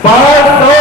500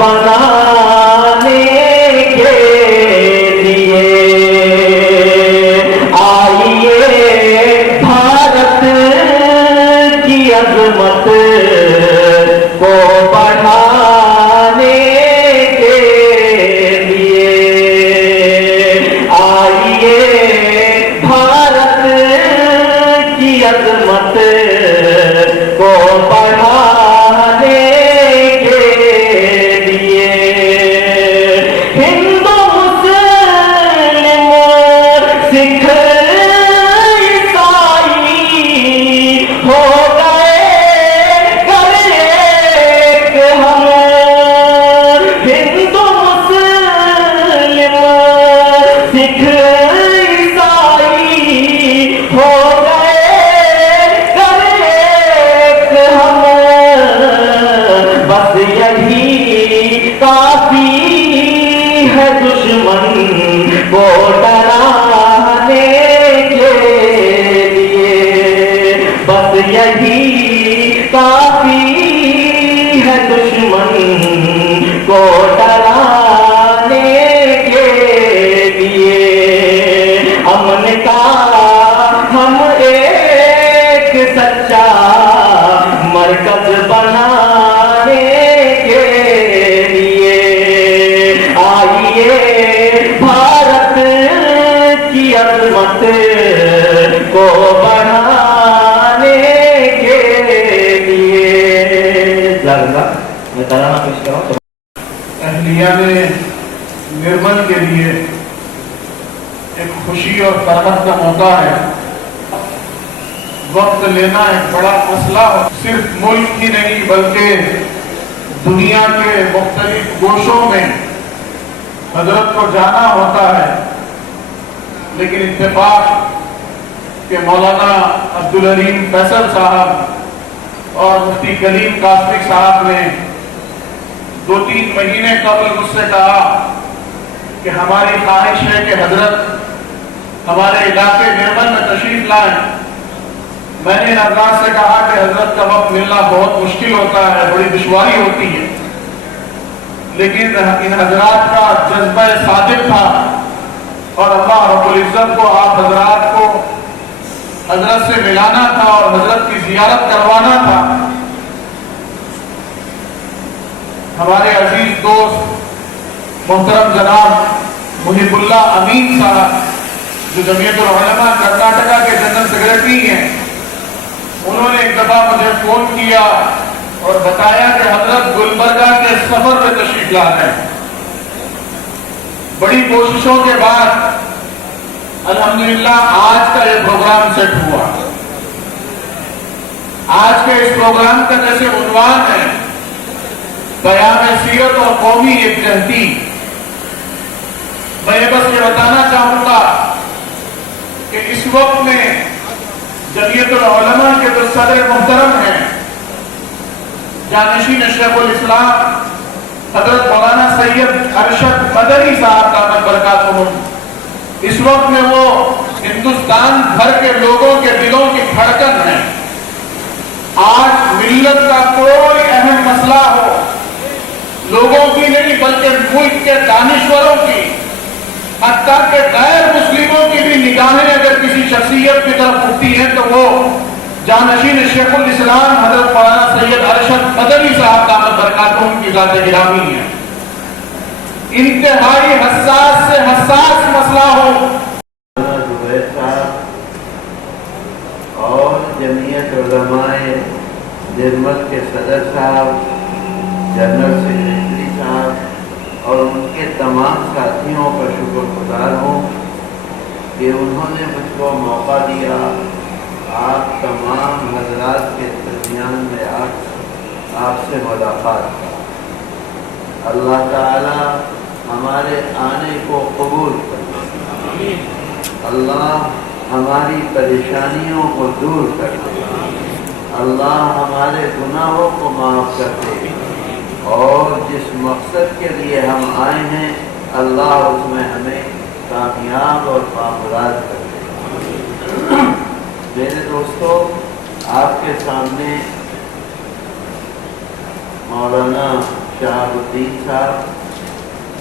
بنانے کے لیے آئیے بھارت کی عظمت کو بڑھانے کے لیے آئیے بھارت کی عظمت کو بڑھانے کے لیے ہندو مسلم سکھ عیسائی ہو گئے کر ایک ہم ہندو مسلم سکھ عیسائی ہو گئے کر ایک ہم بس یہی کافی ہے دشمن کو ڈرانے کے لیے بس یہی کافی ہے دشمن کو ڈرانے کے لیے امن کا ہم ایک سچا مرکز بنانے کے لیے آئیے بھارت کی عظمت کو بڑھانے کے لیے میں ترانہ پیش کر رہا ہوں. اہلیہ نرمل کے لیے ایک خوشی اور فرحت کا موقع ہے. وقت لینا ایک بڑا مسئلہ ہے. صرف ملک ہی نہیں بلکہ دنیا کے مختلف گوشوں میں حضرت کو جانا ہوتا ہے. لیکن اتفاق کہ مولانا عبدالعلیم فیصل صاحب اور مفتی کلیم قاسمی صاحب نے 2-3 مہینے قبل مجھ سے کہا کہ ہماری خواہش ہے کہ حضرت ہمارے علاقے نرمل میں تشریف لائیں. میں نے ان حضرات سے کہا کہ حضرت کا وقت ملنا بہت مشکل ہوتا ہے, بڑی دشواری ہوتی ہے, لیکن ان حضرات کا جذبہ صادق تھا اور اللہ رب العزت کو آپ حضرات کو حضرت سے ملانا تھا اور حضرت کی زیارت کروانا تھا. ہمارے عزیز دوست محترم جناب محب اللہ امین صاحب جو جمعیت العلماء کرناٹکا کے جنرل سیکرٹری ہیں, انہوں نے ایک دفعہ مجھے فون کیا اور بتایا کہ حضرت گلبرگہ کے سفر پہ تشریف لا رہے ہیں. بڑی کوششوں کے بعد الحمدللہ آج کا یہ پروگرام سیٹ ہوا. آج کے اس پروگرام کا جیسے عنوان ہے بیان سیرت اور قومی یکجہتی. میں بس یہ بتانا چاہوں گا کہ اس وقت میں جمعیت العلماء کے جو صدر محترم ہیں جانشین شیخ الاسلام حضرت مولانا سید ارشد مدنی صاحب دامت برکاتہم, اس وقت میں وہ ہندوستان بھر کے لوگوں کے دلوں کی دھڑکن ہے. آج ملت کا کوئی اہم مسئلہ ہو, لوگوں کی نہیں بلکہ ملک کے دانشوروں کی, حتیٰ کہ غیر مسلموں کی بھی نگاہیں اگر کسی شخصیت کی طرف اٹھتی ہیں تو وہ جانشین شیخ الاسلام حضرت مولانا سید ارشد مدنی صاحب دامت برکاتہم کی ذات گرامی ہے. انتہائی حساس سے حساس مسئلہ ہو. زبیر صاحب اور جمعیت علماء نرمل کے صدر صاحب, جنرل سیکرٹری صاحب اور ان کے تمام ساتھیوں کا شکر گزار ہوں کہ انہوں نے مجھ کو موقع دیا آپ تمام حضرات کے درمیان میں آپ سے ملاقات کا. اللہ تعالی ہمارے آنے کو قبول کرے, اللہ ہماری پریشانیوں کو دور کر دے, اللہ ہمارے گناہوں کو معاف کر دے اور جس مقصد کے لیے ہم آئے ہیں اللہ اس میں ہمیں کامیاب اور بامراد کر دے. میرے دوستو, آپ کے سامنے مولانا شہاب الدین صاحب,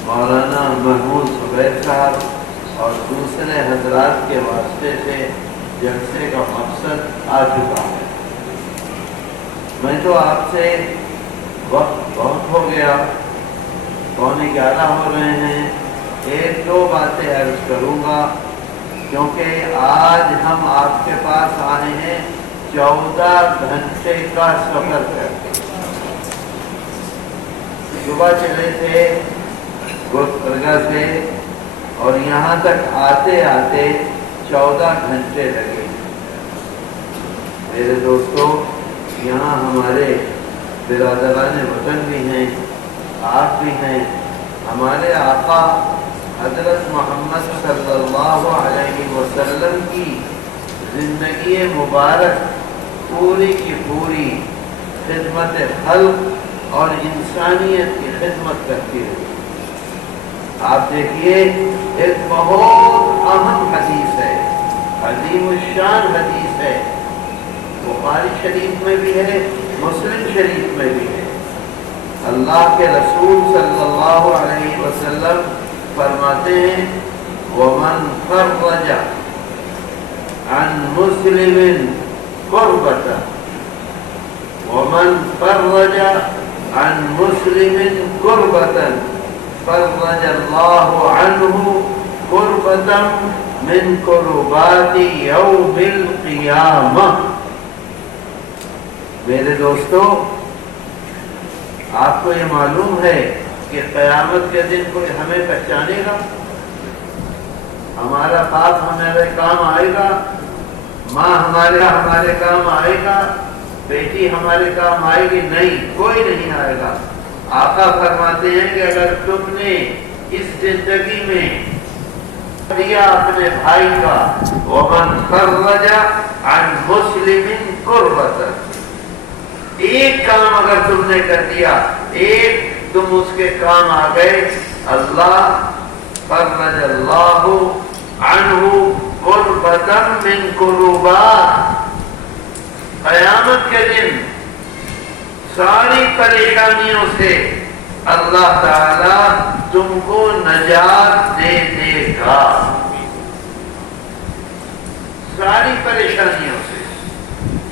مولانا محمود زبیر صاحب اور دوسرے حضرات کے واسطے سے جلسے کا مقصد آ چکا ہے. میں تو آپ سے وقت بہت ہو گیا, 11:15 ہو رہے ہیں, 1-2 باتیں عرض کروں گا کیونکہ آج ہم آپ کے پاس آئے ہیں 14 گھنٹے کا سفر کر کے. صبح چلے تھے گلبرگہ سے اور یہاں تک آتے آتے 14 گھنٹے لگے. میرے دوستو, یہاں ہمارے برادران وطن بھی ہیں, آپ بھی ہیں. ہمارے آقا حضرت محمد صلی اللہ علیہ وسلم کی زندگی مبارک پوری کی پوری خدمت خلق اور انسانیت کی خدمت کرتی ہے. آپ دیکھیے, ایک بہت اہم حدیث ہے, عظیم الشان حدیث ہے, بخاری شریف میں بھی ہے, مسلم شریف میں بھی ہے. اللہ کے رسول صلی اللہ علیہ وسلم فرماتے ہیں, وَمَنْ فَرَّجَ عَنْ مُسْلِمٍ كُرْبَةً وَمَنْ فَرَّجَ عَنْ مُسْلِمٍ كُرْبَةً فَرَّجَ اللَّهُ عَنْهُ كُرْبَةً مِنْ كُرُبَاتِ يَوْمِ الْقِيَامَةِ. میرے دوستو, آپ کو یہ معلوم ہے کہ قیامت کے دن کوئی ہمیں پہچانے گا؟ ہمارا باپ ہمارے کام آئے گا, ماں ہمارے کام آئے گا, بیٹی ہمارے کام آئے گی؟ نہیں, کوئی نہیں آئے گا. آقا فرماتے ہیں کہ اگر تم نے اس زندگی میں دیا اپنے بھائی کا, وَمَنْ فَرَّجَ عَنْ مُسْلِمٍ كُرْبَةً, ایک کام اگر تم نے کر دیا, ایک تم اس کے کام آ گئے, اللہ فرج اللہ عنہ قربۃ من قربات, قیامت کے دن ساری پریشانیوں سے اللہ تعالی تم کو نجات دے دے گا. ساری پریشانیوں سے,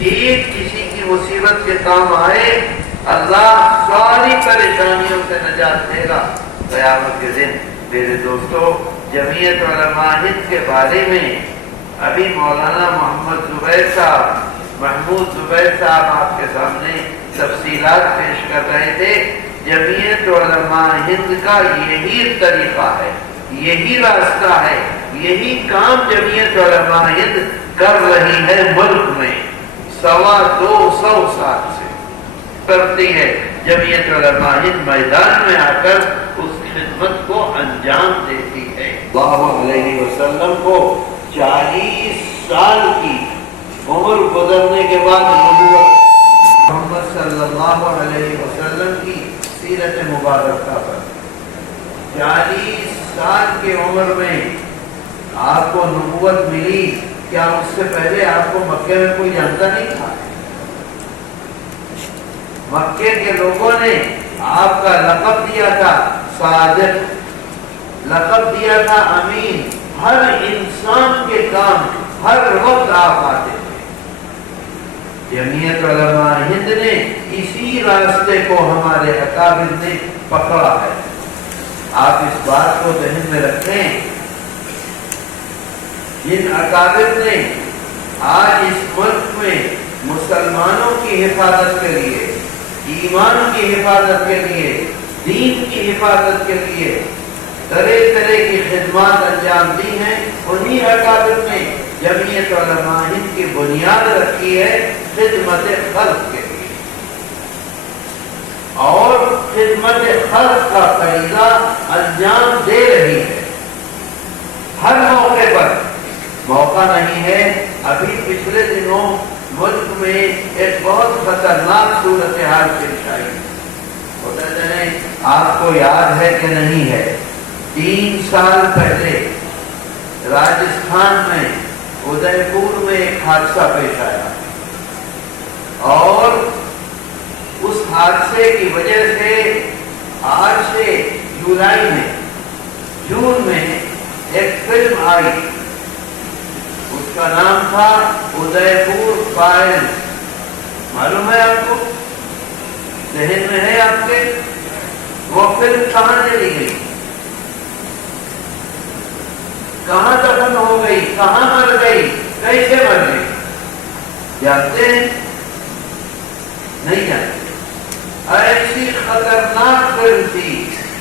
ایک کسی کی مصیبت کے کام آئے, اللہ ساری پریشانیوں سے نجات دے گا قیامت کے دن. میرے دوستو, جمعیت علماء ہند کے بارے میں ابھی مولانا محمد زبیر صاحب, محمود زبیر صاحب آپ کے سامنے تفصیلات پیش کر رہے تھے. جمعیت علماء ہند کا یہی طریقہ ہے, یہی راستہ ہے, یہی کام جمعیت علماء ہند کر رہی ہے ملک میں 250 سال سے کرتی ہے. جمعیت علماء ہند میدان میں آ کر اس خدمت کو انجام دیتی ہے. اللہ علیہ وسلم کو 40 سال کی عمر گزرنے کے بعد نبوت, محمد صلی اللہ علیہ وسلم کی سیرت مبارکہ پر 40 سال کی عمر میں آپ کو نبوت ملی. کیا اس سے پہلے آپ کو مکے میں کوئی جانتا نہیں تھا؟ مکے کے لوگوں نے آپ کا لقب دیا تھا صادق, لقب دیا تھا امین. ہر انسان کے کام ہر وقت آپ آتے تھے. جمعیت علماء ہند نے اسی راستے کو ہمارے اکابر نے پکڑا ہے. آپ اس بات کو ذہن میں رکھیں, جن اکابر نے آج اس ملک میں مسلمانوں کی حفاظت کے لیے, ایمان کی حفاظت کے لیے, دین کی حفاظت کے لیے طرح طرح کی خدمات انجام دی ہیں, انہی اکابر نے جمعیت علماء ہند کی بنیاد رکھی ہے خدمت خلق کے لیے, اور خدمت خلق کا فریضہ انجام دے رہی ہے ہر موقع پر. موقع نہیں ہے. ابھی پچھلے دنوں ملک میں ایک بہت خطرناک صورتحال پیش آئی. آپ کو یاد ہے کہ نہیں ہے, 3 سال پہلے راجستھان میں ادے پور میں ایک حادثہ پیش آیا, اور اس حادثے کی وجہ سے آج سے جولائی میں جون میں ایک فلم آئی، اس کا نام تھا ادے پور فائل. معلوم ہے آپ کو؟ ذہن میں ہے آپ کے؟ وہ فلم کہاں چلی گئی؟ کہاں دفن ہو گئی؟ کہاں مر گئی؟ کیسے مر گئی؟ جانتے ہیں؟ نہیں جانتے. ایسی خطرناک فلم تھی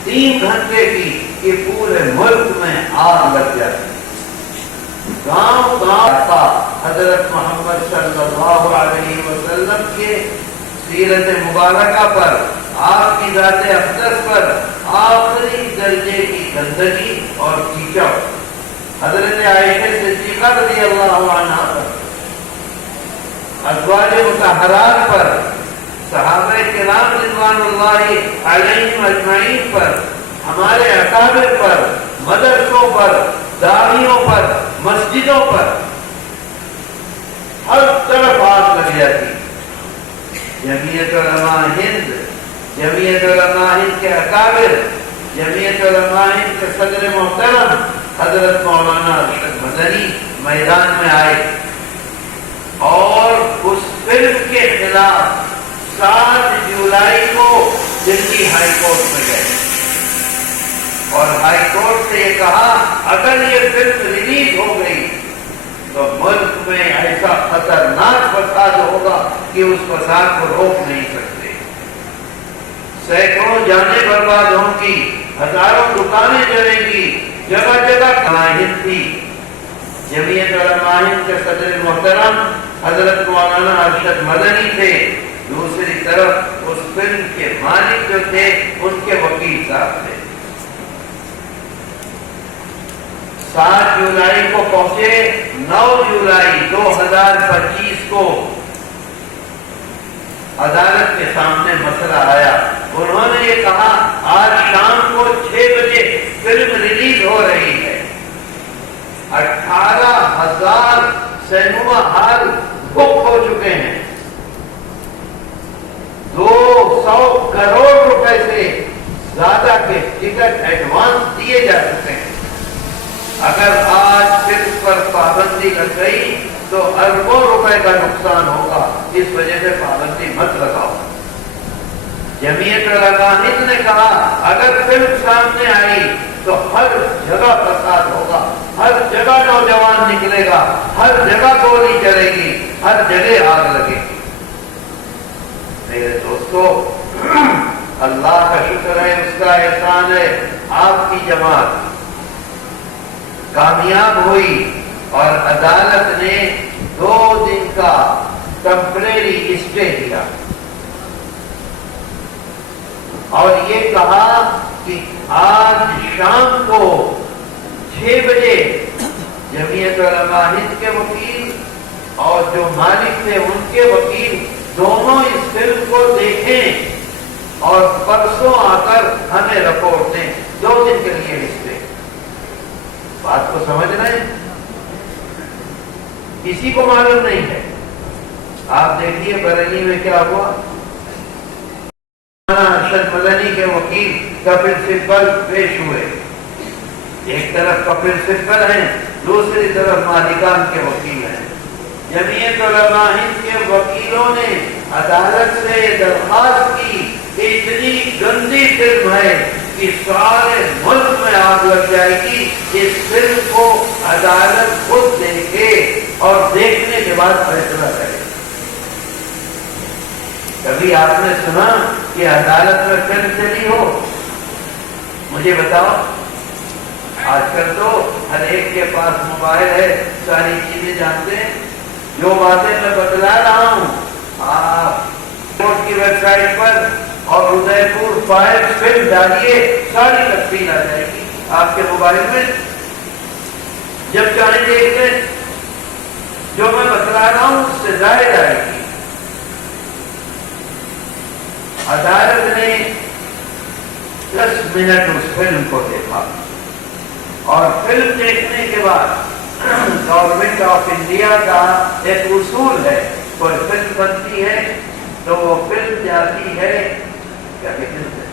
3 گھنٹے کی کہ پورے ملک میں آگ لگ جاتی. گاؤں گاؤں کا حضرت محمد صلی اللہ علیہ وسلم کے سیرت مبارکہ پر، آپ کی ذات اقدس پر آخری درجے کی گندگی اور کیچڑ، حضرت عائشہ صدیقہ رضی اللہ عنہا پر، ازواج مطہرات پر، صحابہ کرام رضوان اللہ علیہم اجمعین پر، ہمارے اکابر پر، مدرسوں پر، داعیوں پر، مسجدوں پر، ہر طرف آگ لگ جاتی. جمعیت علماء ہند، جمعیت علماء ہند کے اکابر، جمعیت علماء ہند کے صدر محترم حضرت مولانا ارشد مدنی میدان میں آئے اور اس فلم کے خلاف 7 جولائی کو دلی ہائی کورٹ میں گئے اور ہائی کورٹ سے یہ کہا اگر یہ فلم ریلیز ہو گئی تو ملک میں ایسا خطرناک فساد ہوگا کہ اس فساد کو روک نہیں سکتے. سینکڑوں جانیں برباد ہوں گی، ہزاروں دکانیں جلیں گی، جگہ جگہ علماء تھی. جمعیت علماء ہند کے صدر محترم حضرت مولانا ارشد مدنی تھے. دوسری طرف اس فلم کے مالک جو تھے ان کے وکیل صاحب تھے. 7 جولائی کو پہنچے. 9 جولائی 2025 کو عدالت کے سامنے مسئلہ آیا. انہوں نے یہ کہا آج شام کو 6 بجے فلم ریلیز ہو رہی ہے. 18,000 سینما ہال بک ہو چکے ہیں. 200 کروڑ روپے سے زیادہ کے ٹکٹ ایڈوانس دیے جا چکے ہیں. اگر آج فلم پر پابندی لگ گئی تو اربوں روپے کا نقصان ہوگا. اس وجہ سے پابندی مت لگاؤ. جمعیت علماء ہند نے کہا اگر فلم سامنے آئی تو ہر جگہ فساد ہوگا، ہر جگہ نوجوان نکلے گا، ہر جگہ گولی چلے گی، ہر جگہ آگ لگے گی. میرے دوستو، اللہ کا شکر ہے، اس کا احسان ہے، آپ کی جماعت کامیاب ہوئی اور عدالت نے 2 دن کا ٹیمپریری اسٹے دیا اور یہ کہا کہ آج شام کو 6 بجے جمعیت علماء ہند کے وکیل اور جو مالک تھے ان کے وکیل دونوں اس فلم کو دیکھیں اور پرسوں آ کر ہمیں رپورٹ دیں. 2 دن کے لیے اسٹے. بات کو سمجھ رہے ہیں؟ کسی کو معلوم نہیں ہے. آپ دیکھیے بریلی میں کیا ہوا. ارشد مدنی کے وکیل کپل سبل پیش ہوئے. ایک طرف کپل سبل ہیں، دوسری طرف مالکان کے وکیل ہیں. جمعیت علماء ہند کے وکیلوں نے عدالت سے درخواست کی اتنی گندی فلم ہے کہ سارے ملک میں آگ لگ جائے گی. اس فلم کو عدالت خود دیکھے اور دیکھنے کے بعد فیصلہ کرے. کبھی آپ نے سنا کہ عدالت میں فلم چلی ہو؟ مجھے بتاؤ. آج کل تو ہر ایک کے پاس موبائل ہے، ساری چیزیں جانتے ہیں. جو باتیں میں بتلا رہا ہوں آپ کورٹ کی ویب سائٹ پر اور ادے پور فائل فلم ڈالیے، ساری تفصیل آ جائے گی آپ کے موبائل میں. جب چاہیں دیکھ لیں. جو میں بتلا رہا ہوں اس سے ظاہر آئے گی. عدالت نے 10 منٹ اس فلم کو دیکھا اور فلم دیکھنے کے بعد گورنمنٹ آف انڈیا کا ایک اصول ہے، کوئی فلم بنتی ہے تو وہ فلم جاتی ہے کیا کہتے ہیں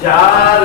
4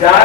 4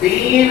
3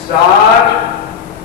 60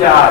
4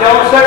64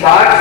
60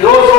200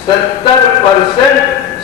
70%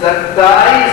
27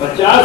50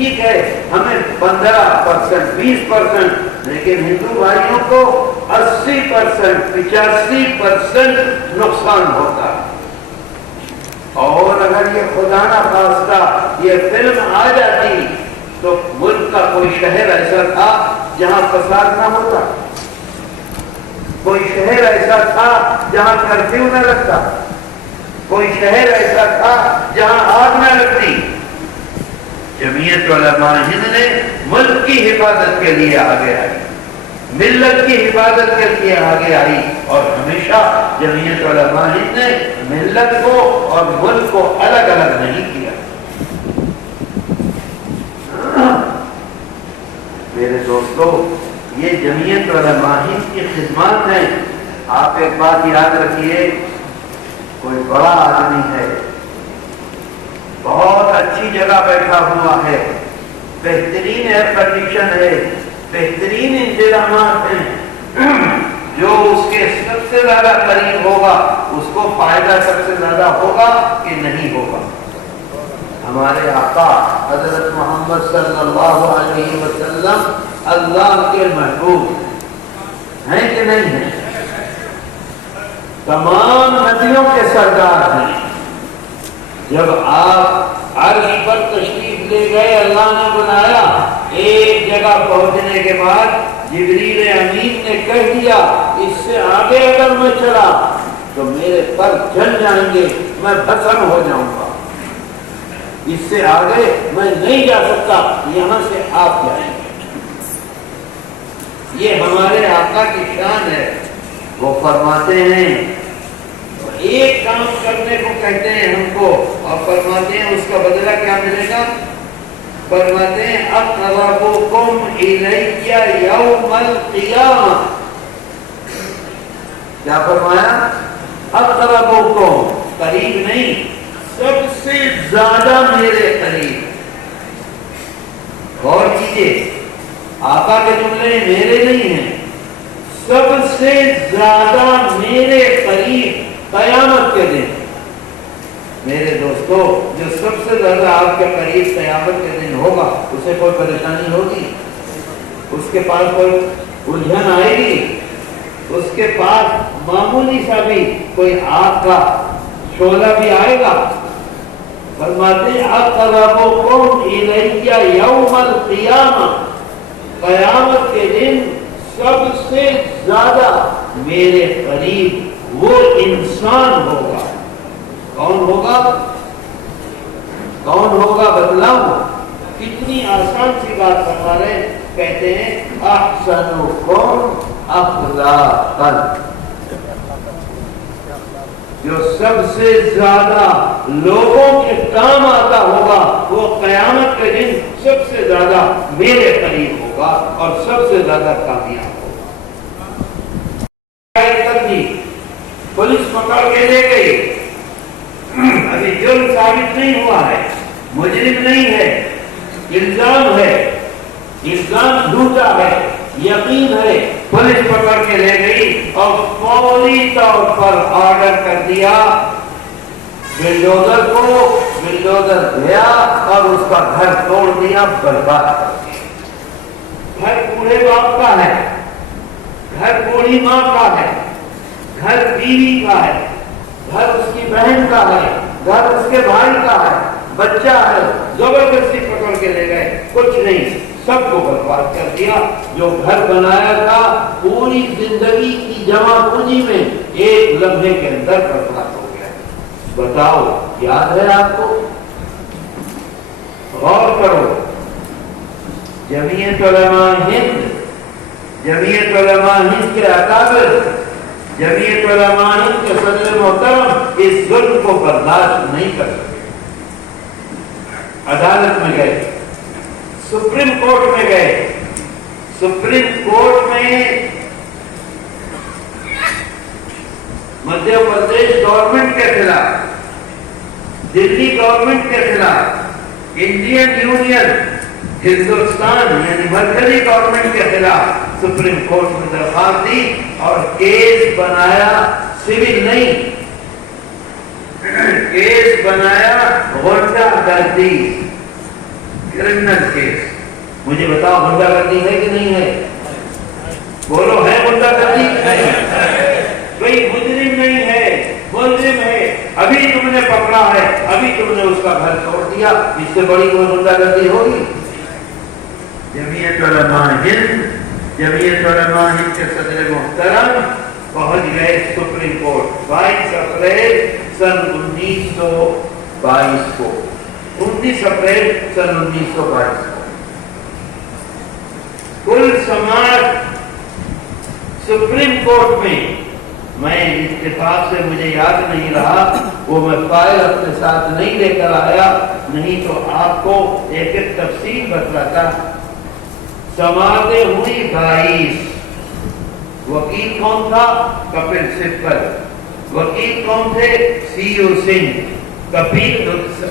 ٹھیک ہے ہمیں 15%, 20%, لیکن ہندو بھائیوں کو 80%, 85% نقصان ہوتا ہے. اور اگر یہ خدا نہ خواستہ یہ فلم آ جاتی تو ملک کا کوئی شہر ایسا تھا جہاں فساد نہ ہوتا, کوئی شہر ایسا تھا جہاں کرفیو نہ لگتا, کوئی شہر ایسا تھا جہاں آگ نہ لگتی. جمعیت علماء ہند نے ملک کی حفاظت کے لیے آگے آئی, ملت کی حفاظت کے لیے آگے آئی, اور ہمیشہ جمعیت علماء ہند نے ملت کو اور ملک کو الگ الگ نہیں کیا. میرے دوستو, یہ جمعیت علماء ہند کی خدمات ہیں. آپ ایک بات یاد رکھیے, کوئی بڑا آدمی ہے, بہت اچھی جگہ بیٹھا ہوا ہے, بہترین ایئر کنڈیشن ہے, بہترین انتظامات ہیں, جو اس کے سب سے زیادہ قریب ہوگا اس کو فائدہ سب سے زیادہ ہوگا کہ نہیں ہوگا. ہمارے آقا حضرت محمد صلی اللہ علیہ وسلم اللہ کے محبوب ہیں کہ نہیں ہیں؟ تمام نبیوں کے سردار ہیں. جب آپ عرش پر تشریف لے گئے, اللہ نے بلایا, ایک جگہ پہنچنے کے بعد جبریل امین نے کہہ دیا اس سے آگے اگر میں چلا تو میرے پر جل جائیں گے, میں بھسم ہو جاؤں گا, اس سے آگے میں نہیں جا سکتا, یہاں سے آپ جائیں گے. یہ ہمارے آقا کی شان ہے. وہ فرماتے ہیں, ایک کام کرنے کو کہتے ہیں ہم کو اور فرماتے ہیں اس کا بدلہ کیا ملے گا. فرماتے ہیں اقربکم الی یوم القیامہ. کیا فرمایا؟ اقربکم, قریب نہیں, سب سے زیادہ میرے قریب. غور کیجیے, آقا کے جملے میرے نہیں ہیں, سب سے زیادہ میرے قریب قیامت کے دن. میرے دوستو, جو سب سے زیادہ آپ کے قریب قیامت کے دن ہوگا اسے کوئی پریشانی ہوگی, اس کے پاس کوئی الجھن آئے گی, اس کے پاس معمولی سا بھی کوئی آگ کا شعلہ بھی آئے گا. فرماتے ہیں اقربکم الی یوم القیامہ, قیامت کے دن سب سے زیادہ میرے قریب وہ انسان ہوگا. کون ہوگا؟ کون ہوگا بتلاؤ. کتنی آسان سی بات فرما رہے, کہتے ہیں احسنکم اخلاقا, جو سب سے زیادہ لوگوں کے کام آتا ہوگا وہ قیامت کے دن سب سے زیادہ میرے قریب ہوگا اور سب سے زیادہ کامیاب ہوگا. پولیس پکڑ کے لے گئی, ابھی جرم ثابت نہیں ہوا ہے, مجرم نہیں ہے, الزام ہے, الزام جھوٹا ہے, یقین ہے, پولیس پکڑ کے لے گئی اور فوری طور پر آرڈر کر دیا بلڈوزر کو. بلڈوزر گیا اور اس کا گھر توڑ دیا, برباد کر دیا. گھر بوڑھے باپ کا ہے, گھر بوڑھی ماں کا ہے, گھر بیوی کا ہے, گھر اس کی بہن کا ہے, گھر اس کے بھائی کا ہے, بچہ ہے, زبردستی پکڑ کے لے گئے, کچھ نہیں, سب کو برباد کر دیا. جو گھر بنایا تھا پوری زندگی کی جمع پونجی میں ایک لمحے کے اندر برباد ہو گیا. بتاؤ, یاد ہے آپ کو؟ غور کرو. جمعیت علماء ہند, جمعیت علماء ہند کے اکابر, جمعیت علماء ہند کے صدر محترم اس ظلم کو برداشت نہیں کر سکے. عدالت میں گئے, سپریم کورٹ میں گئے, سپریم کورٹ میں مدھیہ پردیش گورنمنٹ کے خلاف, دلی گورنمنٹ کے خلاف, انڈین یونین, ہندوستان یعنی مرکزی گورنمنٹ کے خلاف سپریم کورٹ میں درخواست دی اور کیس بنایا, سول نہیں, کیس بنایا غنڈہ گردی. Criminal case. مجھے بتاؤ غنڈہ گردی ہے کہ نہیں ہے؟ بولو ہے غنڈہ گردی؟ کوئی مجرم نہیں ہے، ملزم ہے. ابھی تم نے پکڑا ہے، ابھی تم نے اس کا گھر توڑ دیا، اس سے بڑی کوئی غنڈہ گردی ہوگی؟ جمعیت علماء ہند کے صدر محترم پہنچ گئے سپریم کورٹ 22 اپریل سن 1922 کو. 19 اپریل سن 1922 کو کل سماعت سپریم کورٹ میں اتفاق سے مجھے یاد نہیں رہا، وہ میں فائل اپنے ساتھ نہیں لے کر آیا، نہیں تو آپ کو ایک ایک تفصیل بتلاتا. سماعتیں ہوئی 22. وکیل کون تھا؟ کپل سبل. وکیل کون تھے؟ سی او سنگھ.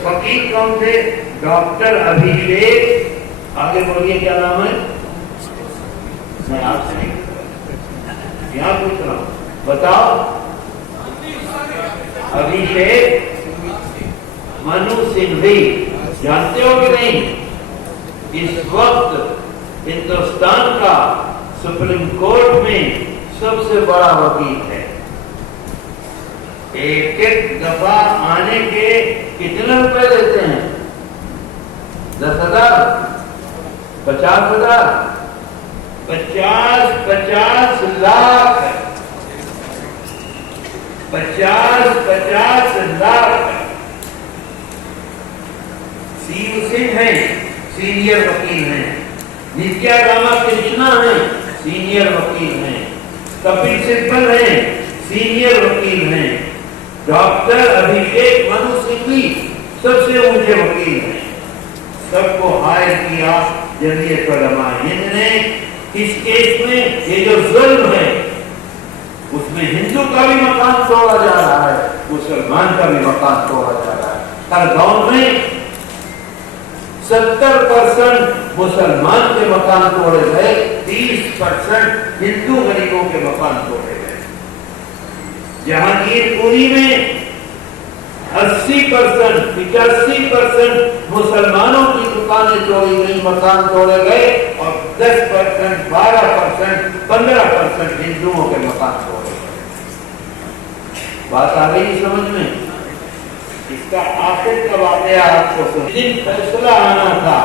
وکیل کون تھے؟ ڈاکٹر ابھیشیک. آگے بولیے کیا نام ہے؟ میں آپ سے نہیں یہاں پوچھ رہا ہوں، بتاؤ. ابھیشیک منو سنگھوی. جانتے ہو کہ نہیں؟ اس وقت ہندوستان کا سپریم کورٹ میں سب سے بڑا وکیل ہے. ایک ایک دفعہ آنے کے کتنے روپے دیتے ہیں؟ 10,000 50,000 50 لاکھ 50 لاکھ. سی او سنگھ ہیں، سینئر وکیل ہیں. نتیا راما کرشنا ہیں، سینئر وکیل ہیں. کپل سبل ہیں، سینئر وکیل ہیں. ڈاکٹر ابھیشیک منو سنگھوی سب سے اونچے وکیل ہیں. سب کو ہائر کیا جمعیت علماء ہند نے. اس کیس میں یہ جو ظلم ہے اس میں ہندو کا بھی مکان توڑا جا رہا ہے، مسلمان کا بھی مکان توڑا جا رہا ہے. ہر گاؤں میں 70% مسلمان کے مکان توڑے گئے، 30% ہندو غریبوں کے مکان توڑے گئے. جہانگیر پوری میں 80% 85% مسلمانوں کی دکانیں توڑی گئی، مکان توڑے گئے، اور 10% 12% 15% ہندوؤں کے مکان توڑے گئے. بات آ گئی سمجھ میں؟ اس کا آخر کا واقعہ آپ کو سن. دن فیصلہ آنا تھا.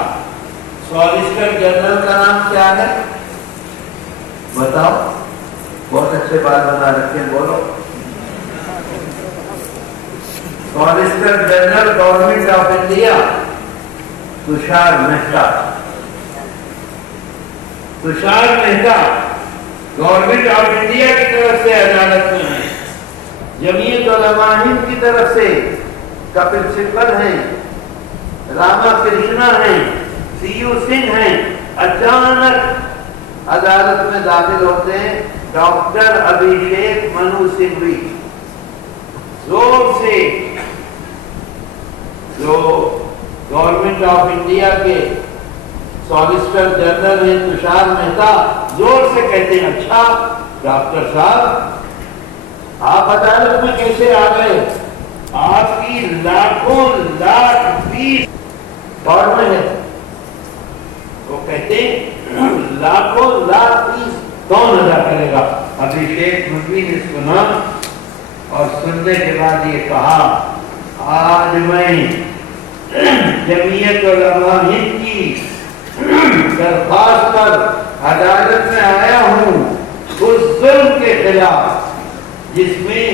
سالیسیٹر جنرل کا نام کیا ہے؟ بتاؤ. بہت اچھے بات بنا رکھے، بولو. Solicitor general government of India Tushar Mehta. Tushar Mehta government of India کی طرف سے عدالت میں ہیں. جمعیت علماء ہند کی طرف سے کپل سبل ہیں، راما کرشنا ہیں، سی او سنگھ ہیں. اچانک عدالت میں داخل ہوتے ہیں ڈاکٹر ابھیشیک منو سنگھوی. زور سے جو گورنمنٹ آف انڈیا کے سالیسیٹر جنرل ہیں تشار مہتا زور سے کہتے ہیں، اچھا ڈاکٹر صاحب آپ عدالت میں کیسے آ گئے؟ آپ کی لاکھوں لاکھ فیس اور میں ہے. وہ کہتے ہیں لاکھوں لاکھ فیس کون ادا کرے گا؟ ابھیشیک منوی نے سنا اور سننے کے بعد یہ کہا، آج میں جمعیت علماء ہند کی درخواست پر عدالت میں آیا ہوں اس ظلم کے خلاف جس میں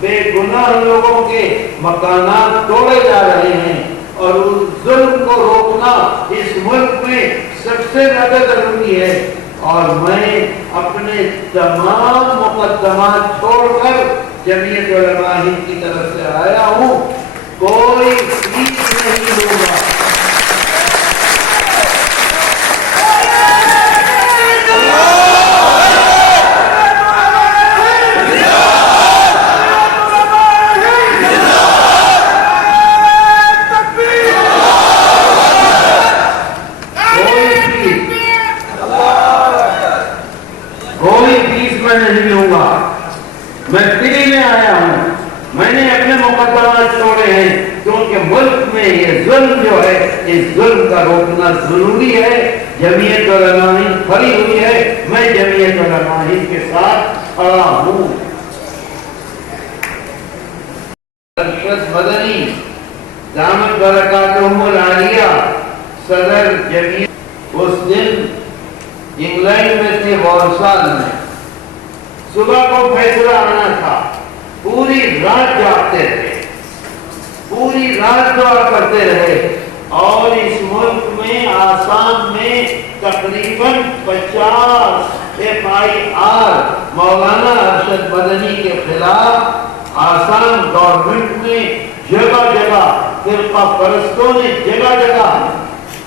بے گناہ لوگوں کے مکانات توڑے جا رہے ہیں، اور اس ظلم کو روکنا اس ملک میں سب سے زیادہ ضروری ہے. اور میں اپنے تمام مقدمات چھوڑ کر جمعیت علماء ہند کی طرف سے آیا ہوں، کوئی فیس نہیں ہوگا. میں فری میں آیا ہوں. میں نے اپنے مقدمات چھوڑے ہیں کیونکہ ملک میں یہ ظلم جو ہے اس ظلم ظلم کا روکنا ضروری ہے. جمعیت علماء ہند کھڑی ہوئی ہے, میں جمعیت علماء ہند کے ساتھ کھڑا ہوں. ارشد مدنی دامت برکاتہم العالیہ صدر جمعیت اس دن انگلینڈ میں تھے, وارسال میں. صبح کو فیصلہ آنا تھا, پوری رات جاگتے رہے, پوری رات دعا کرتے رہے, اور اس ملک میں آسام میں تقریباً 50 FIR مولانا ارشد مدنی کے خلاف آسام گورنمنٹ میں جگہ جگہ فرقہ پرستوں نے جگہ جگہ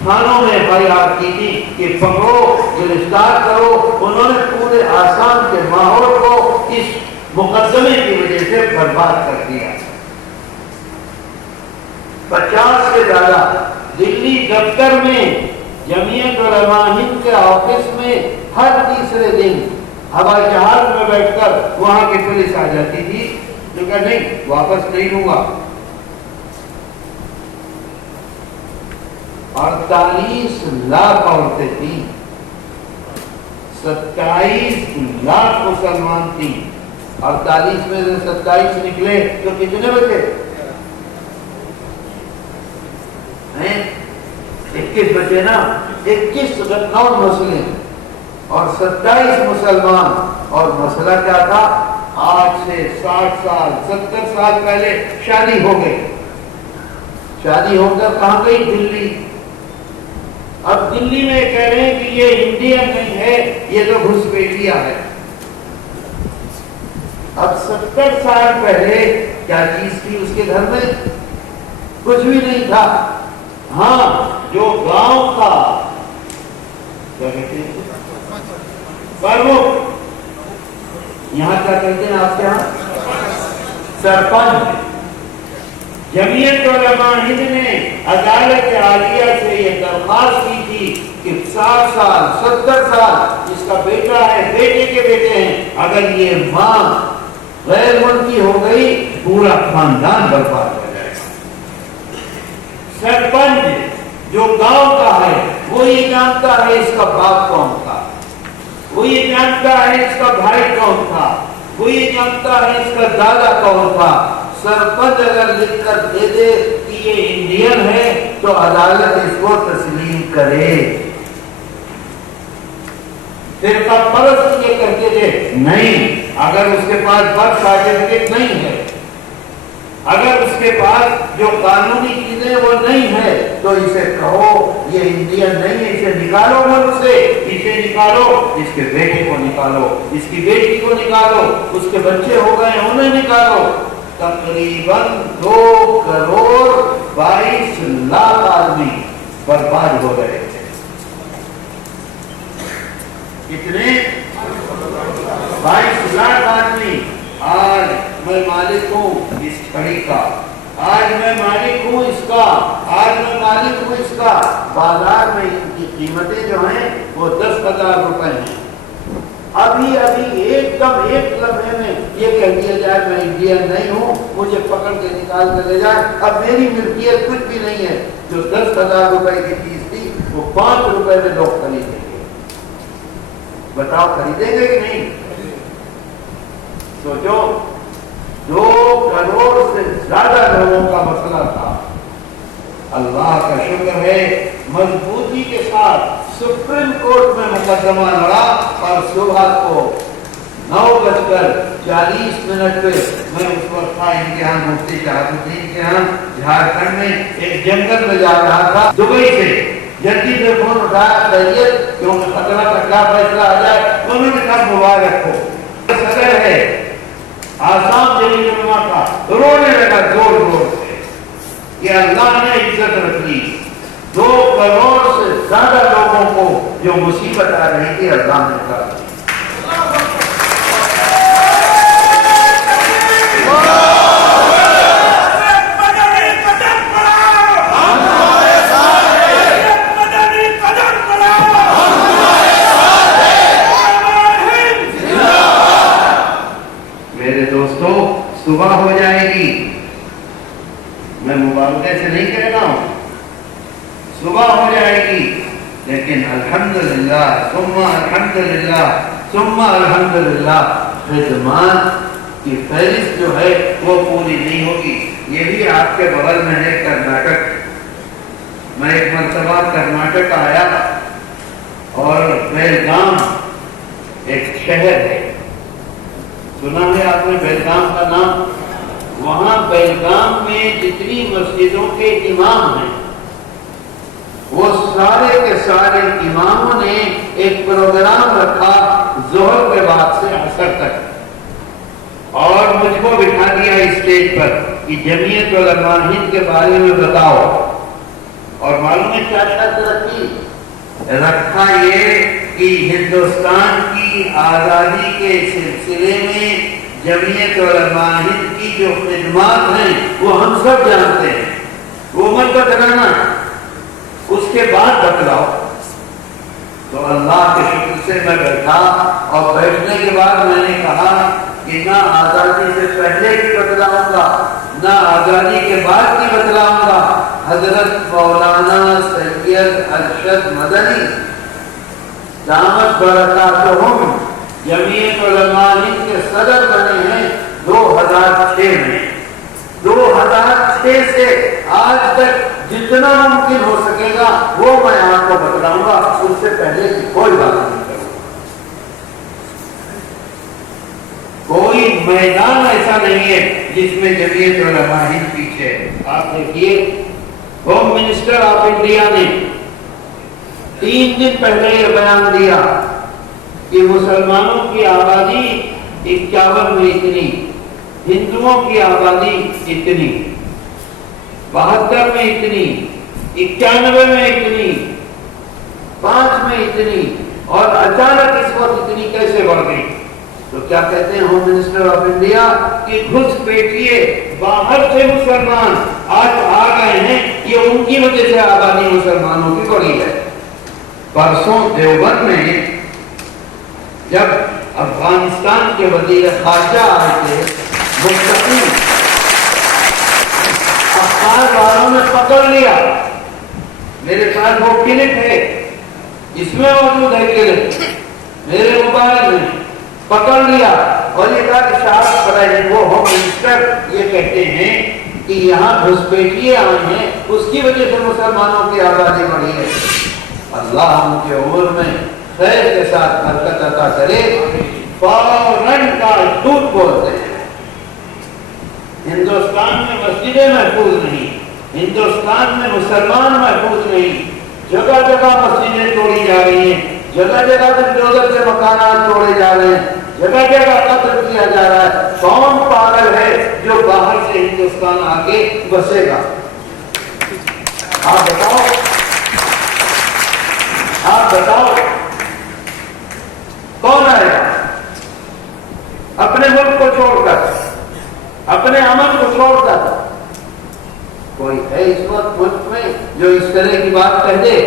تھانوں میں FIR کی تھی کہ پکڑو, گرفتار کرو. انہوں نے پورے آسام کے ماحول کو اس مقدمے کی وجہ سے برباد کر دیا. 50 سے زیادہ دلی دفتر میں جمعیت علماء ہند کے آفس میں ہر تیسرے دن ہوائی جہاز میں بیٹھ کر وہاں کی پولیس آ جاتی تھی. جو کہ نہیں, واپس نہیں لوں گا. 48 لاکھ عورتیں تھیں, 27 لاکھ مسلمان تھی. 48 میں سے 27 نکلے تو کتنے بچے؟ 21 بچے نا. 21 نان مسلم اور 27 مسلمان. اور مسئلہ کیا تھا؟ آج سے 60 سال 70 سال پہلے شادی ہو گئی. شادی ہو کر کہاں گئی؟ دلی. اب دلی میں کہہ رہے ہیں کہ یہ انڈین نہیں ہے, یہ تو گھسپیٹیا ہے. اب 70 سال پہلے کیا چیز تھی اس کے گھر میں؟ کچھ بھی نہیں تھا. ہاں, جو گاؤں کا پرمکھ, یہاں کیا کہتے ہیں آپ کے یہاں؟ سرپنچ. جمعیت علماء ہند نے عدالت عالیہ سے یہ درخواست کی تھی کہ 60 سال 70 سال اس کا بیٹا ہے, بیٹے کے بیٹے ہیں, اگر یہ ماں غیر ملکی ہو گئی پورا خاندان برباد ہو جائے گا. سرپنچ جو گاؤں کا ہے وہ یہ جانتا ہے اس کا باپ کون تھا, وہ یہ جانتا ہے اس کا بھائی کون تھا, وہ یہ جانتا ہے اس کا دادا کون تھا. سرپنچ اگر لکھ کر دے دے کہ یہ انڈین ہے تو عدالت اس کو تسلیم کرے. فرقہ پرست یہ کہتے تھے نہیں, اگر اس کے پاس برتھ سرٹیفکیٹ نہیں ہے, اگر اس کے پاس جو قانونی چیزیں وہ نہیں ہے تو اسے کہو یہ انڈین نہیں ہے, اسے نکالو ملک سے, اسے نکالو, اس کے بیٹے کو نکالو, اس کی بیٹی کو نکالو, اس کے بچے ہو گئے انہیں نکالو. تقریباً 2 کروڑ 22 لاکھ آدمی برباد ہو گئے تھے. کتنے؟ 22 لاکھ آدمی. آج میں مالک ہوں اس چھڑی کا, آج میں مالک ہوں اس کا, آج میں مالک ہوں اس کا. بازار میں ان کی قیمتیں جو ہیں وہ 10,000 روپے ہیں. ابھی ایک دم ایک لمحے میں یہ کہہ دیا جائے میں انڈین نہیں ہوں, مجھے پکڑ کے نکال کے لے جائے, اب میری ملکیت کچھ بھی نہیں ہے. جو 10,000 روپے کی چیز تھی وہ 5 روپے میں لوگ خریدیں گے. بتاؤ خریدیں گے کہ نہیں؟ سوچو, 2 کروڑ سے زیادہ لوگوں کا مسئلہ تھا. اللہ کا شکر ہے مضبوطی کے ساتھ سپریم کورٹ میں مقدمہ لڑا, اور صبح کو 9:40 پہ میں اس وقت تھا ان کے یہاں مفتی شہاب الدین کے یہاں جھارکھنڈ میں ایک جنگل میں جا رہا تھا. دبئی سے جلدی سے فون اٹھایا, خیریت, کیونکہ خطرہ کا کیا فیصلہ آ جائے. انہوں نے کہا مبارک ہو, صدر ہے آسام جمعیت علماء کا, رونے لگا زور زور سے. یہ اللہ نے عزت رکھ لی. 2 کروڑ سے زیادہ لوگوں کو جو مصیبت آ رہی تھی اللہ نے کر دی. میرے دوستو, صبح ہو جائے گی, میں مبالغے سے نہیں کہہ رہا ہوں, صبح ہو جائے لیکن الحمدللہ ثم الحمدللہ ثم الحمدللہ خدمات کی فہرست جو ہے وہ پوری نہیں ہوگی. یہ بھی آپ کے بغل میں ہے کرناٹک. میں ایک مرتبہ کرناٹک آیا اور بیلگام ایک شہر ہے, سنا ہے آپ نے بیلگام کا نام؟ وہاں بیلگام میں جتنی مسجدوں کے امام ہیں وہ سارے کے سارے اماموں نے ایک پروگرام رکھا ظہر کے بعد سے عصر تک, اور مجھ کو بٹھا دیا اسٹیج پر کہ جمعیت علماء ہند کے بارے میں بتاؤ. اور معلوم ہے کیا شرط رکھا یہ کہ ہندوستان کی آزادی کے سلسلے میں جمعیت علماء ہند کی جو خدمات ہیں وہ ہم سب جانتے ہیں, وہ مت بتلانا, اس کے بعد بتلاؤ. تو اللہ کے شکر سے میں بیٹھا, اور بیٹھنے کے بعد میں نے کہا کہ نہ آزادی سے پہلے کی بتلاؤں گا نہ آزادی کے بعد کی بتلاؤں گا. حضرت مولانا سید ارشد مدنی دامت برکاتہم جمعیت علماء ہند کے صدر بنے ہیں 2006 میں. 2006 سے آج تک جتنا ممکن ہو سکے گا وہ میں آپ کو بتلاؤں گا, اس سے پہلے کی کوئی بات نہیں کروں گا. کوئی میدان ایسا نہیں ہے جس میں جمعیت علماء ہند پیچھے ہے. آپ دیکھیے ہوم منسٹر آف انڈیا نے 3 دن پہلے یہ بیان دیا کہ مسلمانوں کی آبادی 51 میں اتنی, ہندوؤں کی آبادی اتنی, 72 میں اتنی, 91 میں اتنی, 5 میں اتنی, اور اچانک اس وقت اتنی کیسے بڑھ گئی؟ تو کیا کہتے ہیں ہوم منسٹر آف انڈیا کہ گھس پیٹیے باہر سے مسلمان آج آ گئے ہیں, یہ ان کی وجہ سے آبادی مسلمانوں کی بڑھی ہے. پرسوں دیوبند میں جب افغانستان کے وزیر خارجہ آئے تھے مستقیم, افغان والوں نے پکڑ لیا, میرے پاس وہ کلپ ہے, اس میں موجود ہے کلپ میرے موبائل میں, پکڑ لیا اور یہ کہا کہ شاہد پڑھائے وہ ہوم منسٹر یہ کہتے ہیں کہ یہاں گھسپیٹیے آئے ہیں اس کی وجہ سے مسلمانوں کی آبادی بڑھی ہے. اللہ ان کے عمر میں خیر کے ساتھ برکت عطا کرے. فوراً کا جھوٹ بولتے ہیں. ہندوستان میں مسجدیں محفوظ نہیں, ہندوستان میں مسلمان محفوظ نہیں, جگہ جگہ مسجدیں توڑی جا رہی ہیں, جگہ جگہ بلڈوزر سے مکانات توڑے جا رہے ہیں, جگہ جگہ قتل کیا جا رہا ہے. کون پاگل ہے جو باہر سے ہندوستان آ کے بسے گا؟ آپ بتاؤ, آپ بتاؤ کون آئے گا اپنے ملک کو چھوڑ کر, اپنے امن کو چھوڑ کر؟ کوئی ہے اس وقت ملک میں جو اس طرح کی بات کہہ دے؟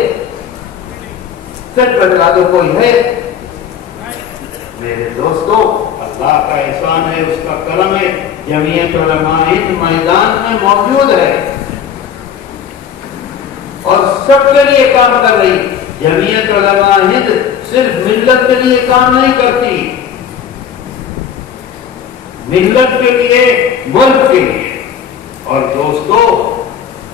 سچ بتلا دو, کوئی ہے؟ میرے دوستو, اللہ کا احسان ہے, اس کا کرم ہے, جمعیت علماء ہند میدان میں موجود ہے اور سب کے لیے کام کر رہی. جمعیت علماء ہند صرف ملت کے لیے کام نہیں کرتی, ملت کے لیے, ملک کے لیے. اور دوستو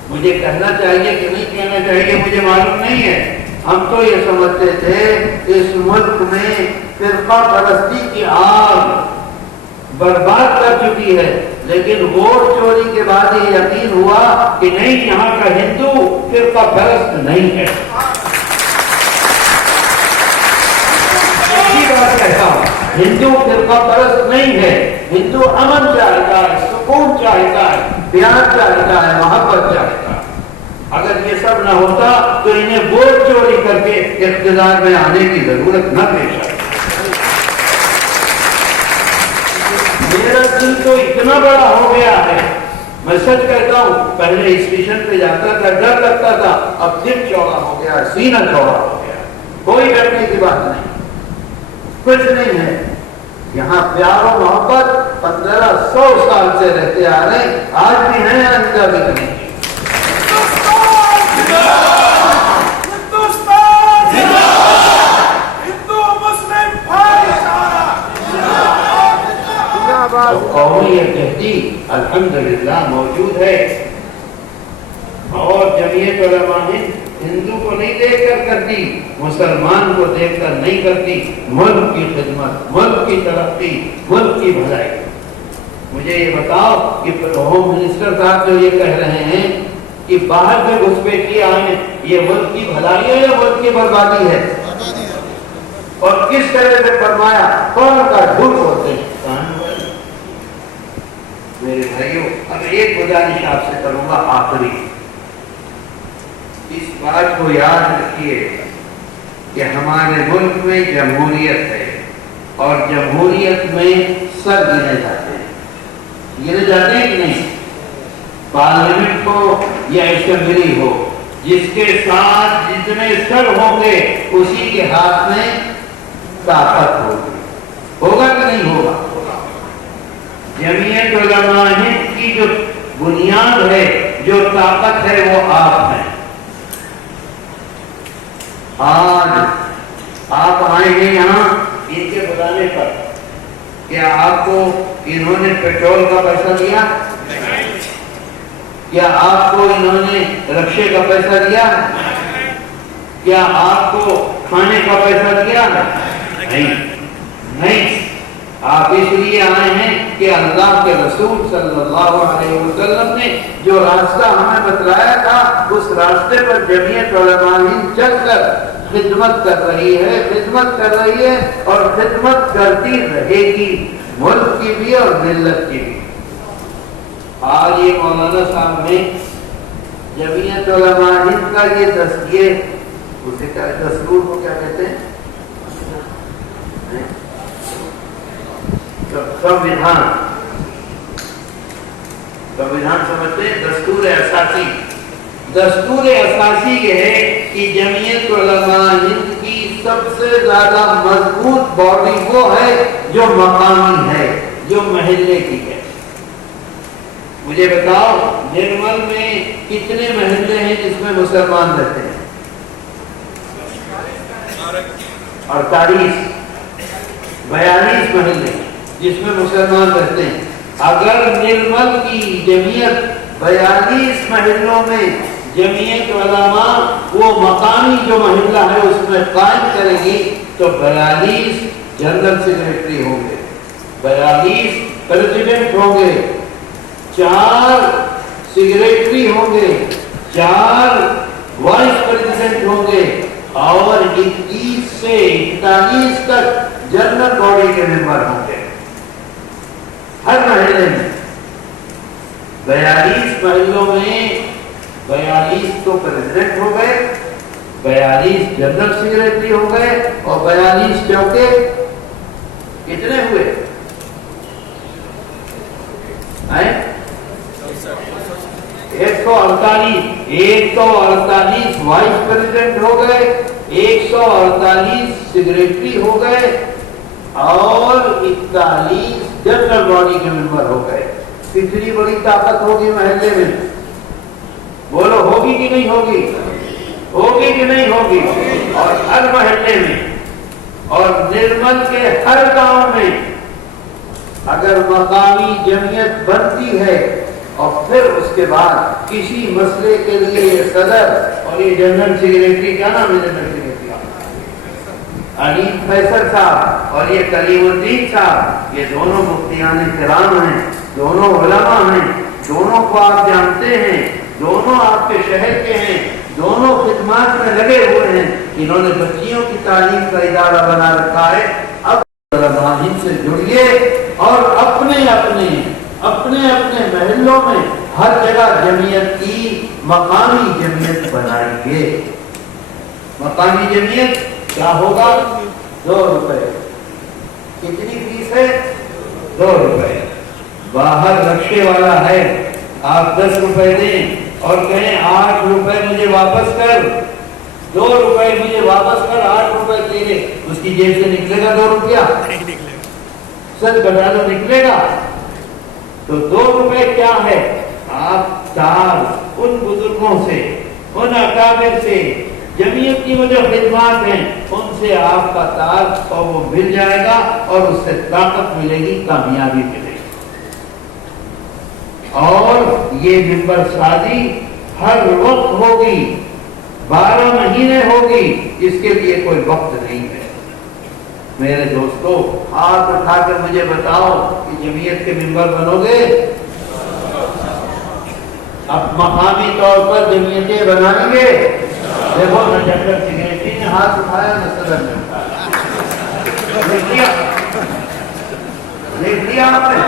مجھے کہنا چاہیے کہ نہیں کہنا چاہیے مجھے معلوم نہیں ہے, ہم تو یہ سمجھتے تھے کہ اس ملک میں فرقہ پرستی کی آگ برباد کر چکی ہے, لیکن ووٹ چوری کے بعد یہ یقین ہوا کہ نہیں, یہاں کا ہندو فرقہ پرست نہیں ہے. کہتا ہوں ہندو فرقہ پرست نہیں ہے, ہندو امن چاہتا ہے, سکون چاہتا ہے, پیار چاہتا ہے, محبت چاہتا ہے. اگر یہ سب نہ ہوتا تو انہیں ووٹ چوری کر کے اقتدار میں آنے کی ضرورت نہ پیش آئی. میرا دل تو اتنا بڑا ہو گیا ہے, میں سچ کہتا ہوں, پہلے اسٹیشن پہ جاتا تھا ڈر لگتا تھا, اب دل چوڑا ہو گیا, سینہ چوڑا ہو گیا, کوئی ڈرنے کی بات نہیں, کچھ نہیں ہے. یہاں پیار و محبت 1500 سال سے رہتے آ رہے ہیں, آج بھی ہیں, آئندہ بھی نہیں. یہ جہدی الحمدللہ موجود ہے. اور جمعیت علماء ہندو کو نہیں دیکھ کر کرتی, مسلمان کو دیکھ کر نہیں کرتی. ملک کی خدمت, ملک کی ترقی, ملک کی بھلائی. مجھے یہ بتاؤ کہ ہوم منسٹر صاحب جو یہ کہہ رہے ہیں کہ باہر سے گھسپیٹی آئیں, یہ ملک کی بھلائی ہے یا ملک کی بربادی ہے؟ اور کس طرح سے فرمایا, کون کا جھوٹ ہوتے ہیں. میرے بھائیوں, اب ایک گزارش آپ سے کروں گا آخری. اس بات کو یاد رکھیے کہ ہمارے ملک میں جمہوریت ہے, اور جمہوریت میں سر گنے جاتے ہیں. گنے جاتے ہیں کہ نہیں؟ پارلیمنٹ ہو یا اسمبلی ہو, جس کے ساتھ جتنے سر ہوں گے اسی کے ہاتھ میں طاقت ہوگی. ہوگا کہ نہیں ہوگا؟ جمعیت علماء ہند کی جو بنیاد ہے, جو طاقت ہے, وہ آپ ہیں. آج آپ آئے ہیں یہاں ان کے بلانے پر. کیا آپ کو انہوں نے پیٹرول کا پیسہ دیا؟ کیا آپ کو انہوں نے رکشے کا پیسہ دیا؟ کیا آپ کو کھانے کا پیسہ دیا؟ نہیں. آپ اس لیے آئے ہیں کہ اللہ کے رسول صلی اللہ علیہ وسلم نے جو راستہ ہمیں بتلایا تھا, اس راستے پر جمعیت علماء ہند چل کر خدمت کر رہی ہے, خدمت کر رہی ہے, اور خدمت کرتی رہے گی, ملک کی بھی اور ملت کی بھی. آج یہ مولانا صاحب نے جمعیت علماء ہند کا یہ دستور کو کیا کہتے ہیں, سمویدھان سمجھتے ہیں, دستور اساسی. دستور اساسی یہ ہے کہ جمعیت علماء ہند کی سب سے زیادہ مضبوط باڈی وہ ہے جو مقامی ہے, جو محلے کی ہے. مجھے بتاؤ, نرمل میں کتنے محلے ہیں جس میں مسلمان رہتے ہیں؟ 42 محلے جس میں مسلمان رہتے ہیں. اگر نرمل کی جمعیت 42 محلوں میں جمعیت علماء وہ مقامی جو محلہ ہے اس میں قائم کرے گی تو 42 جنرل سیکریٹری ہوں گے, 42 پریزیڈنٹ ہوں گے, 4 سیکریٹری ہوں گے, 4 وائس پریزیڈنٹ ہوں گے, اور 21 سے 41 تک جنرل باڈی کے ممبر ہوں گے. ہر محلے میں 42 محلوں میں 42 تو پریزیڈنٹ ہو گئے, 42 جنرل سیکریٹری ہو گئے, اور 42 چوکے کتنے ہوئے؟ 148 وائس پریزیڈنٹ ہو گئے, 148 سیکریٹری ہو گئے, اور 41 جنرل باڈی کے ممبر ہو گئے. کتنی بڑی طاقت ہوگی محلے میں؟ بولو, ہوگی کہ نہیں ہوگی؟ ہوگی کہ نہیں ہوگی؟ اور ہر محلے میں اور نرمل کے ہر گاؤں میں اگر مقامی جمعیت بنتی ہے, اور پھر اس کے بعد کسی مسئلے کے لیے یہ صدر اور یہ جنرل سیکریٹری, کیا نام ہے جنرل سیکریٹری؟ علیم فیصل صاحب اور یہ کلیم الدین صاحب, یہ دونوں مفتیان کرام ہیں, دونوں علماء ہیں, دونوں کو آپ جانتے ہیں, دونوں آپ کے شہر کے ہیں, دونوں خدمات میں لگے ہوئے ہیں. انہوں نے بچیوں کی تعلیم کا ادارہ بنا رکھا ہے. اب علماء ہند سے جڑیے اور اپنے اپنے محلوں میں ہر جگہ جمعیت کی مقامی جمعیت بنائیے. مقامی جمعیت کیا ہوگا؟ 2 روپے. کتنی فیس ہے؟ 2 روپے. باہر رکشے والا ہے, آپ 10 روپے دیں اور کہیں 8 روپے مجھے واپس کر, 2 روپے مجھے واپس کر, 8 روپے تیرے. اس کی جیب سے نکلے گا 2 روپیہ؟ سچ بتا دو, نکلے گا؟ تو 2 روپے کیا ہے؟ آپ تار ان بزرگوں سے, ان اکابر سے, جمعیت کی وہ جو خدمات ہیں ان سے آپ کا تار, اور وہ مل جائے گا, اور اس سے طاقت ملے گی, کامیابی ملے گی. اور یہ منبر سازی ہر وقت ہوگی، 12 مہینے ہوگی، اس کے لیے کوئی وقت نہیں ہے۔ میرے دوستو، ہاتھ اٹھا کر مجھے بتاؤ کہ جمعیت کے ممبر بنو گے؟ اب مقامی طور پر جمعیتیں بنائیں گے؟ دیکھو نہ ڈاکٹر سگریٹی نے ہاتھ اٹھایا نہ صدر نے اٹھایا۔ دیکھ لیا آپ نے؟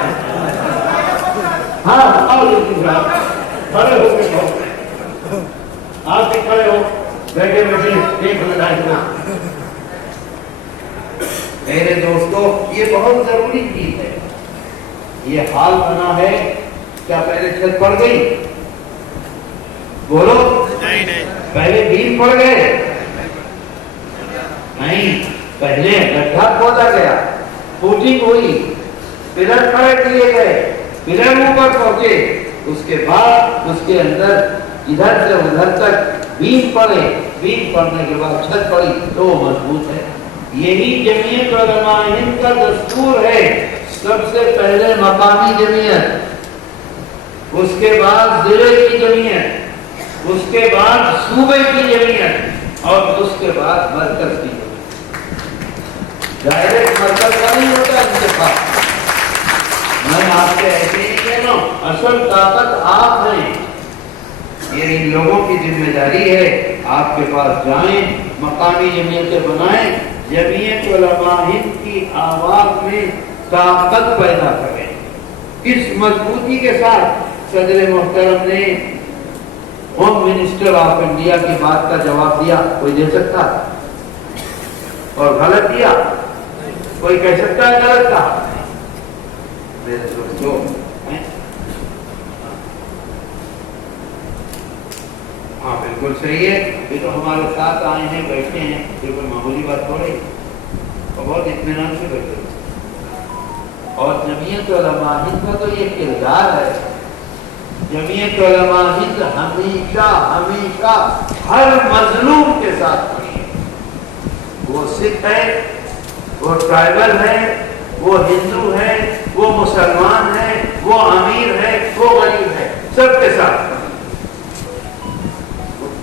ہاں آؤ لیکن کھڑے ہو کے آپ بھی کھڑے ہو، بیٹھے بیٹھے دیکھ لگائے۔ میرے دوستو، یہ بہت ضروری چیز ہے۔ یہ حال بنا ہے، کیا پہلے چھت پڑ گئی؟ بولو، پہلے بیل پڑ گئے؟ نہیں، پہلے گڈھا کھودا گیا، فوٹنگ ہوئی، پلر کھڑے کیے گئے، پلر اوپر پہنچے، اس کے بعد اس کے اندر ادھر سے ادھر تک بیل پڑے، بیل پڑنے کے بعد چھت پڑی تو وہ مضبوط ہے۔ یہی جمعیت علماء ہند کا دستور ہے۔ سب سے پہلے مقامی جمعیت، اس کے بعد ضلع کی جمعیت، اس کے بعد صوبے کی جمعیت، اور اس کے بعد مرکز کی جمعیت۔ ڈائریکٹ مرکز کا نہیں ہوتا انتخاب۔ میں آپ سے ایسے ہی کہہ رہا ہوں، اصل طاقت آپ ہیں، یہ ان لوگوں کی ذمہ داری ہے۔ آپ کے پاس جائیں، مقامی جمعیتیں بنائیں، جمعیت علماء ہند کی آواز میں طاقت پیدا کریں۔ اس مضبوطی کے ساتھ صدر محترم نے ہوم منسٹر آف انڈیا کی بات کا جواب دیا، کوئی دے سکتا اور غلط دیا؟ کوئی کہہ سکتا ہے غلط تھا؟ میرے دوستو، ہاں بالکل صحیح ہے، یہ تو ہمارے ساتھ آئے ہیں، بیٹھے ہیں، یہ کوئی معمولی بات تھوڑی، بہت اطمینان سے بیٹھے۔ اور جمعیت علماء ہند کا تو یہ کردار ہے، جمعیت علماء ہند ہمیشہ ہمیشہ ہر مظلوم کے ساتھ کھڑی ہے۔ وہ سکھ ہے، وہ ٹرائبل ہے، وہ ہندو ہے، وہ مسلمان ہے، وہ امیر ہے، وہ غریب ہے، سب کے ساتھ۔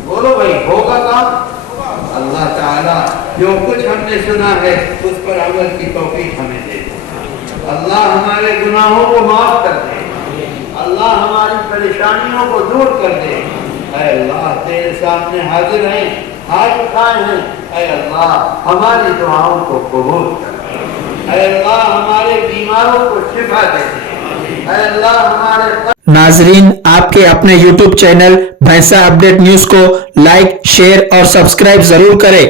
بولو بھائی، ہوگا کام؟ اللہ تعالیٰ جو کچھ ہم نے سنا ہے اس پر عمل کی توفیق ہمیں دے۔ اللہ ہمارے گناہوں کو معاف کر دے، اللہ ہماری پریشانیوں کو دور کر دے۔ اے اللہ، تیرے سامنے حاضر ہیں، ہاتھ اٹھائے ہیں، اے اللہ ہماری دعاؤں کو قبول کر، اے اللہ ہمارے بیماروں کو شفا دے، اے اللہ ہمارے ناظرین، آپ کے اپنے یوٹیوب چینل بھینسا اپڈیٹ نیوز کو لائک، شیئر اور سبسکرائب ضرور کریں۔